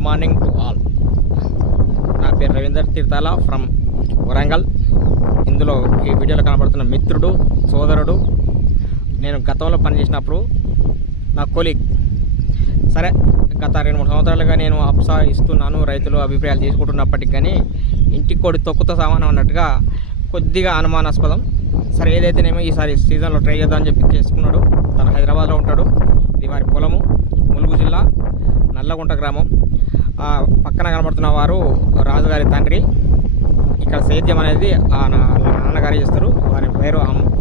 Good morning to all. నా పేరు రవీందర్ తీర్థాల from Warangal. ఇందులో ఈ వీడియోలో కనబడుతున్న మిత్రుడు, సోదరుడు, నేను గతంలో పనిచేసినప్పుడు నా కొలీగ్. సరే, గత 2-3 సంవత్సరాలుగా నేను అప్సా ఇస్తున్నాను, రైతులు అభిప్రాయాలు తీసుకుంటున్నప్పటికీ కానీ ఇంటికి కోడి తొక్కుతో సమానం అన్నట్టుగా కొద్దిగా అనుమానాస్పదం. సరే, ఏదైతేనేమో ఈసారి సీజన్లో ట్రై చేద్దామని చెప్పి చేసుకున్నాడు. తను హైదరాబాద్లో ఉంటాడు. ఇది వారి పొలము, ములుగు జిల్లా నల్లగుంట గ్రామం. పక్కన కనబడుతున్న వారు రాజుగారి తండ్రి. ఇక్కడ సేద్యం అనేది నాన్నగారు చేస్తారు. వారి పేరు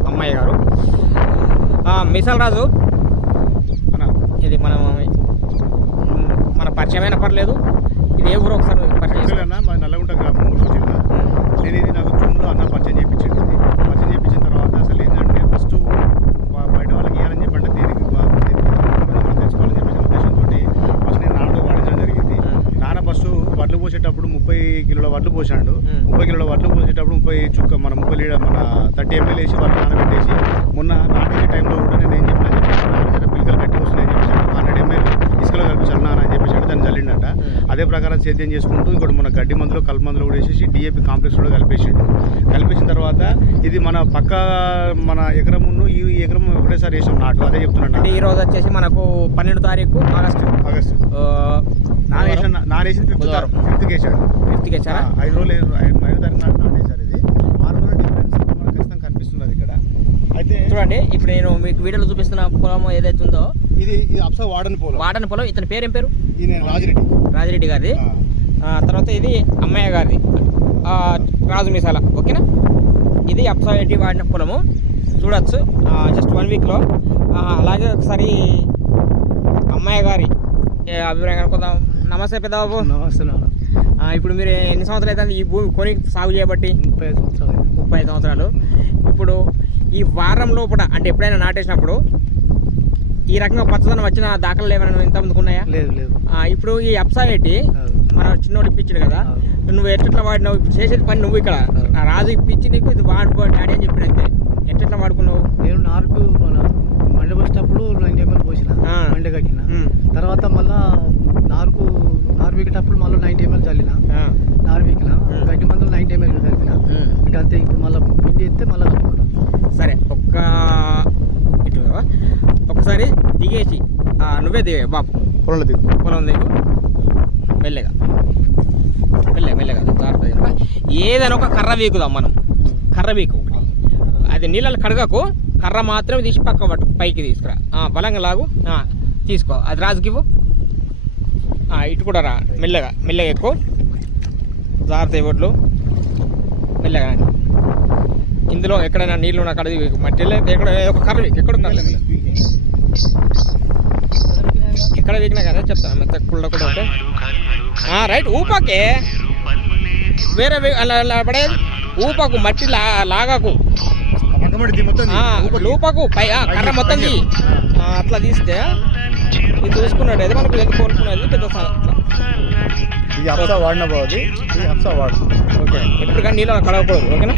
అమ్మాయి గారు. మిసాల్ రాజు, ఇది మన పరిచయమైన పర్లేదు. ఇది ఏ ఊరు ఒకసారి పరిచయం? నల్లగుంట గ్రామం, ములుగు జిల్లా. నేను ఇది నాకు జూన్లో అన్న పరిచయం చేయించింది. పరిచయం చేయించిన తర్వాత అసలు ఏంటంటే ఫస్ట్ బయట వాళ్ళకి ఇవ్వాలని చెప్పంటే దీనికి తెచ్చుకోవాలని చెప్పేసి ఉద్దేశంతో ఫస్ట్ నేను నాన్నతో పాటించడం జరిగింది. నాన్న ఫస్ట్ వడ్లు పోసేటప్పుడు 30 కిలోల వడ్లు పోసాడు. 30 కిలోల వడ్లు పోసేటప్పుడు 30 లీటర్ మన 30 ml వేసి వడ్లు నానబెట్టేసి మొన్న నాటే టైంలో కూడా నేను ఏం చెప్పినా పిల్లలు కట్టి వస్తున్నాయని చెప్పేసి 100 ml ఇసుకలో కలిపించాను నాన్న అని చెప్పేసి దాన్ని చల్లిండట. అదే ప్రకారం సేద్యం చేసుకుంటూ ఇంకోటి మన గడ్డి మందులు, కలుపు మందులు కూడా వేసేసి DAP కాంప్లెక్స్ కూడా కలిపేసిండు. కలిపేసిన తర్వాత ఇది మన పక్క మన ఎకరమును ఈ ఎకరం ఒకటేసారి వేసాం నాటు. అదే చెప్తున్నాను. ఈ రోజు వచ్చేసి మనకు 12 తారీఖు ఆగస్టు. నానేసి 5th వేసాడు. 5th వేసారా? 5 రోజులు 5వ తారీఖు నాటేశారు. ఇది 6 రోజుల డిఫరెన్స్ మనకు ఖచ్చితంగా కనిపిస్తున్నది ఇక్కడ. అయితే చూడండి, ఇప్పుడు నేను మీకు వీడియోలో చూపిస్తున్న పొలం ఏదైతే ఉందో ఇది అప్సా వాడని పొలం. ఇతని పేరు ఏం పేరు? ఇది రాజిరెడ్డి గారిది. తర్వాత ఇది అమ్మయ్య గారిది, రాజు మిసాల. ఓకేనా? ఇది అప్సా వాడిన పొలము చూడొచ్చు జస్ట్ 1 వీక్లో. అలాగే ఒకసారి అమ్మయ్య గారి అభిప్రాయం కనుక్కుందాం. నమస్తే పెద్దబాబు. నమస్తే. ఇప్పుడు మీరు ఎన్ని సంవత్సరాలు అయితే ఈ భూమి కొని సాగు చేయబట్టి? 35 సంవత్సరాలు. ఇప్పుడు ఈ వారం లోపల అంటే ఎప్పుడైనా నాటేసినప్పుడు ఈ రకంగా పచ్చదనం వచ్చిన దాఖలు ఏమైనా ఇంతమందికి ఉన్నాయా? లేదు. ఇప్పుడు ఈ అప్సా మన చిన్నోడు ఇప్పించాడు కదా, నువ్వు ఎట్లా వాడినావు? ఇప్పుడు చేసేది పని నువ్వు ఇక్కడ రాజు ఇప్పించి నీకు ఇది వాడుకో డాడీ అని చెప్పిన. అయితే ఎట్లా వాడుకున్నావు? నేను నారుకు మన మండ పోసేటప్పుడు 90 ml పోసిన, మండ కక్కిన తర్వాత మళ్ళీ నారు వీకేటప్పుడు మళ్ళీ 90 ml చల్లిన, నారు వీకిన గడ్డి మందులు 90 ml కలిపిన. ఇక అంతే. ఇప్పుడు మళ్ళీ పిండి ఎత్తే మళ్ళీ కలుపుకుంటా. సరే, ఒకసారి దిగేసి నువ్వే దిగే బాబు. పొలం దిగు మెల్లగా జాగ్రత్త. ఏదైనా ఒక కర్ర వీకుదాం మనం. కర్ర వీకు ఒకటి. అది నీళ్ళలో కడగకు, కర్ర మాత్రమే తీసి పక్క పైకి తీసుకురా. బలంగా లాగు, తీసుకో. అది రాజుకివ్వు. ఇటు కూడా రా. మెల్లగా ఎక్కువ జాగ్రత్త. ఇవ్వట్లు మెల్లగా. ఇందులో ఎక్కడైనా నీళ్ళు ఉన్న కడ మట్టిలో ఎక్కడ ఒక కర్ర వీక్ ఎక్కడ వీకినా కదా చెప్తాను. మెత్త కుళ్ళ కూడా ఉంటే రైట్. ఊపాకే వేరే అలా పడేది. ఊపకు, మట్టి లాగకు, ఊపకు. పై కర్ర మొత్తం అట్లా తీస్తే ఇది చూసుకున్నాడు. అది మనకు ఎందుకు కోరుకున్నది పెద్ద. ఇది అప్సా వాడిన బాగుంది. ఇది అప్సా వాడు. ఓకే. ఎప్పుడు కానీ నీళ్ళు కడగకూడదు. ఓకేనా?